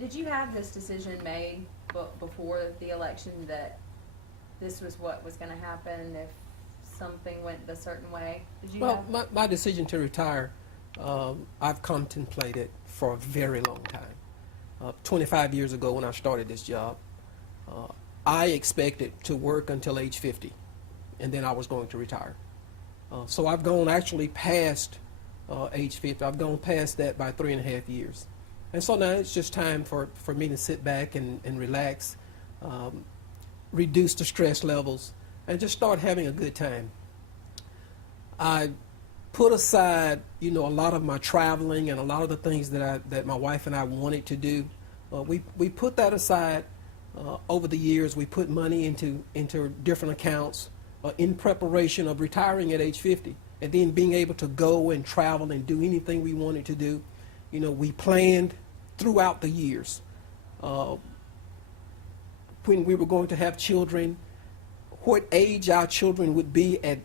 Did you have this decision made before the election that this was what was going to happen if something went a certain way? Did you Well, have? my decision to retire, I've contemplated for a very long time. 25 years ago when I started this job, I expected to work until age 50, and then I was going to retire. So I've gone actually past age 50. I've gone past that by 3.5 years. And so now it's just time for me to sit back and relax, reduce the stress levels, and just start having a good time. I put aside, a lot of my traveling and a lot of the things that my wife and I wanted to do. We put that aside over the years. We put money into different accounts in preparation of retiring at age 50, and then being able to go and travel and do anything we wanted to do. We planned throughout the years when we were going to have children, what age our children would be at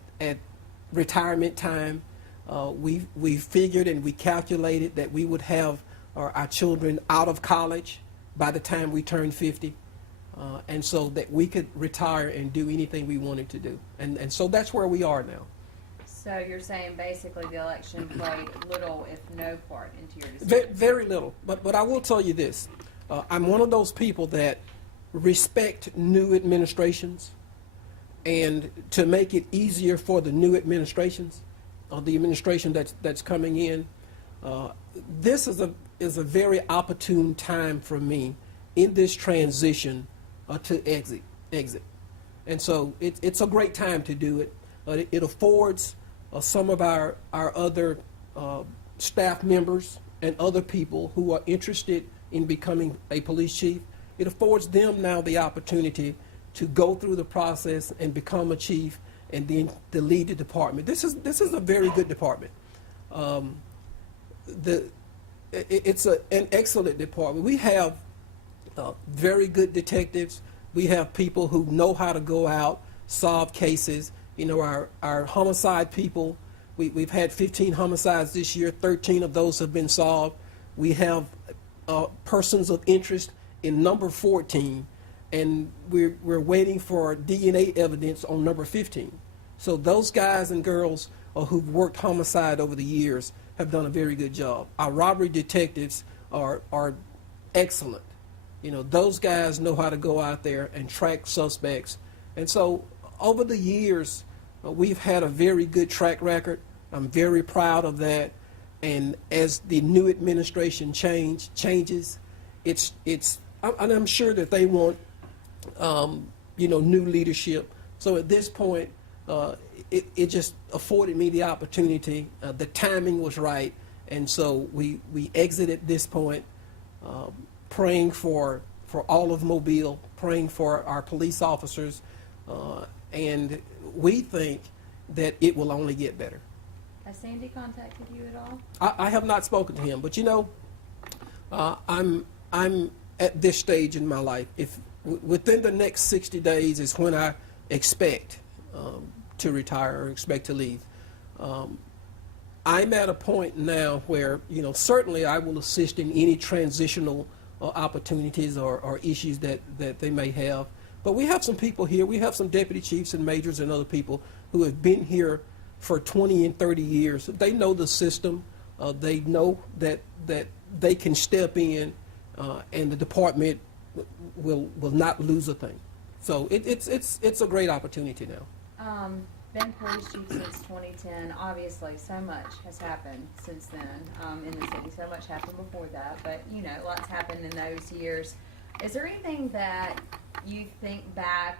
retirement time. We figured and we calculated that we would have our children out of college by the time we turned 50, and so that we could retire and do anything we wanted to do. And so that's where we are now. So you're saying basically the election played little, if no part, into your decision? Very little. But I will tell you this. I'm one of those people that respect new administrations, and to make it easier for the new administrations, the administration that's coming in, this is a very opportune time for me in this transition to exit. And so it's a great time to do it. It affords some of our other staff members and other people who are interested in becoming a police chief, it affords them now the opportunity to go through the process and become a chief and then to lead the department. This is a very good department. It's an excellent department. We have very good detectives. We have people who know how to go out, solve cases. Our homicide people, we've had 15 homicides this year. 13 of those have been solved. We have persons of interest in number 14, and we're waiting for DNA evidence on number 15. So those guys and girls who've worked homicide over the years have done a very good job. Our robbery detectives are excellent. Those guys know how to go out there and track suspects. And so over the years, we've had a very good track record. I'm very proud of that. And as the new administration changes, I'm sure that they want, new leadership. So at this point, it just afforded me the opportunity. The timing was right, and so we exited this point, praying for all of Mobile, praying for our police officers, and we think that it will only get better. Has Sandy contacted you at all? I have not spoken to him, but I'm at this stage in my life. If within the next 60 days is when I expect to retire or expect to leave. I'm at a point now where certainly I will assist in any transitional opportunities or issues that they may have. But we have some people here. We have some deputy chiefs and majors and other people who have been here for 20 and 30 years. They know the system. They know that they can step in, and the department will not lose a thing. So it's a great opportunity now. Been police chief since 2010. Obviously, so much has happened since then in the city. So much happened before that, but lots happened in those years. Is there anything that you think back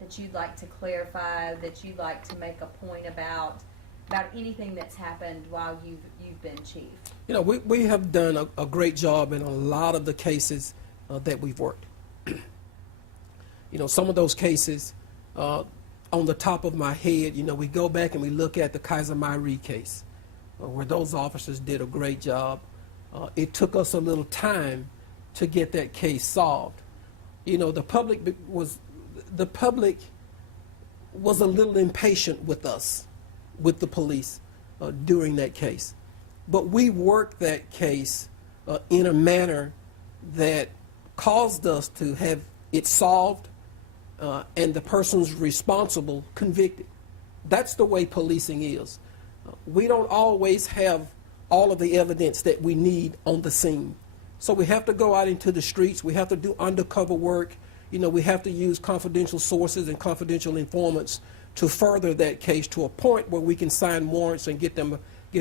that you'd like to clarify, that you'd like to make a point about anything that's happened while you've been chief? We have done a great job in a lot of the cases that we've worked. Some of those cases, on the top of my head, we go back and we look at the Kaiser Myrie case, where those officers did a great job. It took us a little time to get that case solved. The public was a little impatient with us, with the police, during that case. But we worked that case in a manner that caused us to have it solved and the persons responsible convicted. That's the way policing is. We don't always have all of the evidence that we need on the scene. So we have to go out into the streets. We have to do undercover work. We have to use confidential sources and confidential informants to further that case to a point where we can sign warrants and get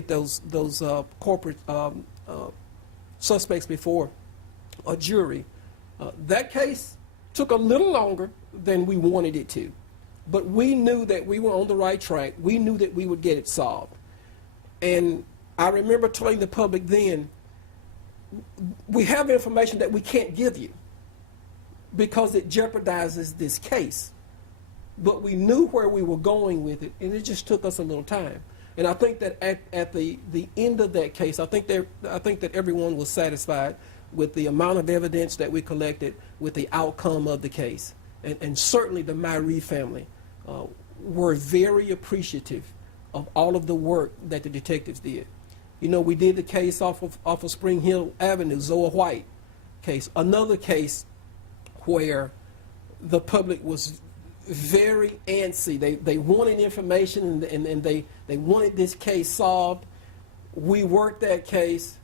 those corporate suspects before a jury. That case took a little longer than we wanted it to, but we knew that we were on the right track. We knew that we would get it solved. And I remember telling the public then, we have information that we can't give you because it jeopardizes this case. But we knew where we were going with it, and it just took us a little time. And I think that at the end of that case, I think that everyone was satisfied with the amount of evidence that we collected, with the outcome of the case. And certainly the Myrie family were very appreciative of all of the work that the detectives did. We did the case off of Spring Hill Avenue, Zoa White case, another case where the public was very antsy. They wanted information and they wanted this case solved. We worked that case.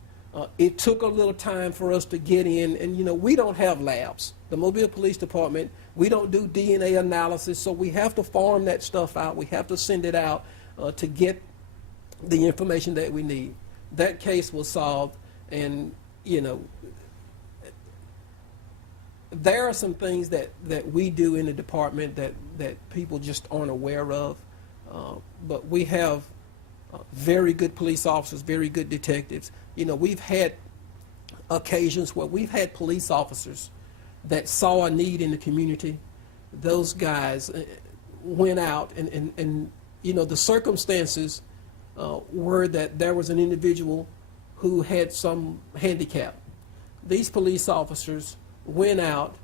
It took a little time for us to get in, and we don't have labs. The Mobile Police Department, we don't do DNA analysis, so we have to farm that stuff out. We have to send it out to get the information that we need. That case was solved, and there are some things that we do in the department that people just aren't aware of, but we have very good police officers, very good detectives. We've had occasions where we've had police officers that saw a need in the community. Those guys went out and the circumstances were that there was an individual who had some handicap. These police officers went out,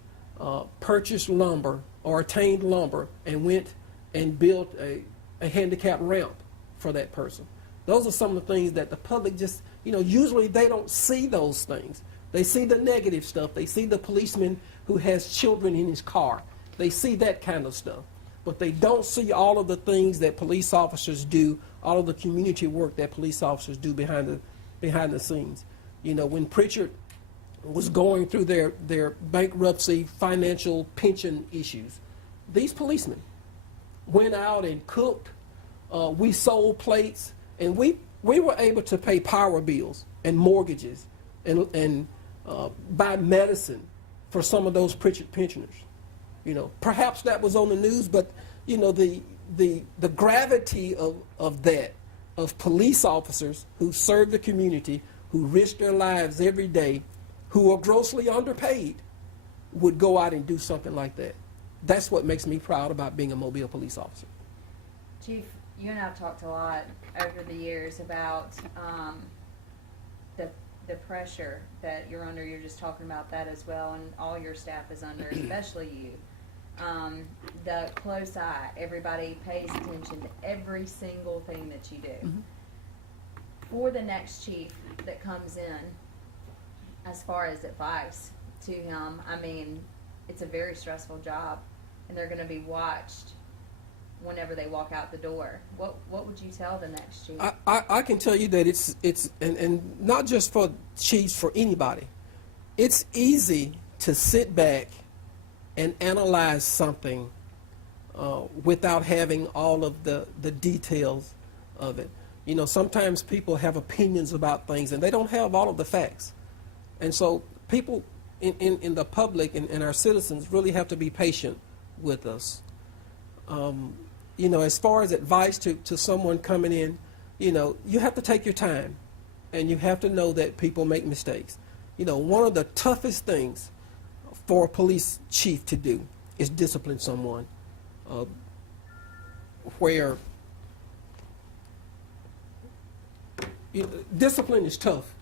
purchased lumber or attained lumber, and went and built a handicap ramp for that person. Those are some of the things that the public just, usually they don't see those things. They see the negative stuff. They see the policeman who has children in his car. They see that kind of stuff. But they don't see all of the things that police officers do, all of the community work that police officers do behind the scenes. When Pritchard was going through their bankruptcy financial pension issues, these policemen went out and cooked. We sold plates, and we were able to pay power bills and mortgages and buy medicine for some of those Pritchard pensioners. Perhaps that was on the news, but the gravity of that, of police officers who serve the community, who risk their lives every day, who are grossly underpaid, would go out and do something like that. That's what makes me proud about being a Mobile police officer. Chief, you and I have talked a lot over the years about the pressure that you're under. You're just talking about that as well, and all your staff is under, especially you. The close eye, everybody pays attention to every single thing that you do. Mm-hmm. For the next chief that comes in, as far as advice to him, it's a very stressful job, and they're going to be watched whenever they walk out the door. What would you tell the next chief? I can tell you that it's and not just for chiefs, for anybody. It's easy to sit back and analyze something without having all of the details of it. Sometimes people have opinions about things and they don't have all of the facts. And so people in the public and our citizens really have to be patient with us. As far as advice to someone coming in, you have to take your time, and you have to know that people make mistakes. One of the toughest things for a police chief to do is discipline someone where discipline is tough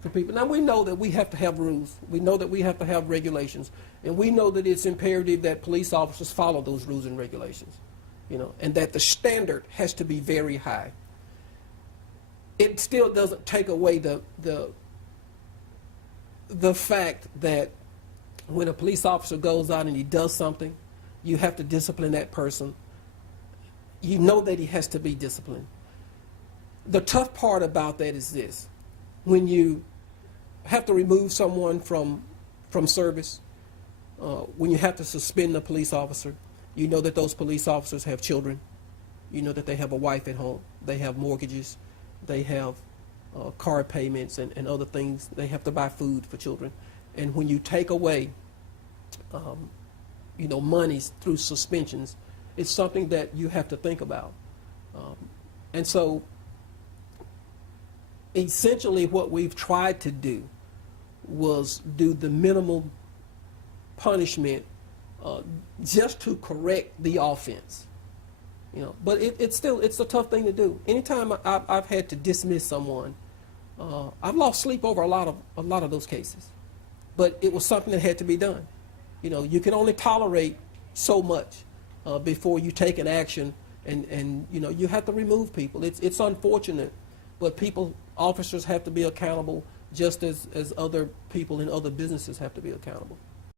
for people. Now, we know that we have to have rules. We know that we have to have regulations. And we know that it's imperative that police officers follow those rules and regulations, and that the standard has to be very high. It still doesn't take away the the fact that when a police officer goes out and he does something, you have to discipline that person. You know that he has to be disciplined. The tough part about that is this: when you have to remove someone from service, when you have to suspend a police officer, you know that those police officers have children. You know that they have a wife at home. They have mortgages. They have car payments and other things. They have to buy food for children. And when you take away, monies through suspensions, it's something that you have to think about. And so, essentially, what we've tried to do was do the minimal punishment just to correct the offense. But it's a tough thing to do. Anytime I've had to dismiss someone, I've lost sleep over a lot of those cases. But it was something that had to be done. You can only tolerate so much before you take an action, and you have to remove people. It's unfortunate, but officers have to be accountable just as other people in other businesses have to be accountable.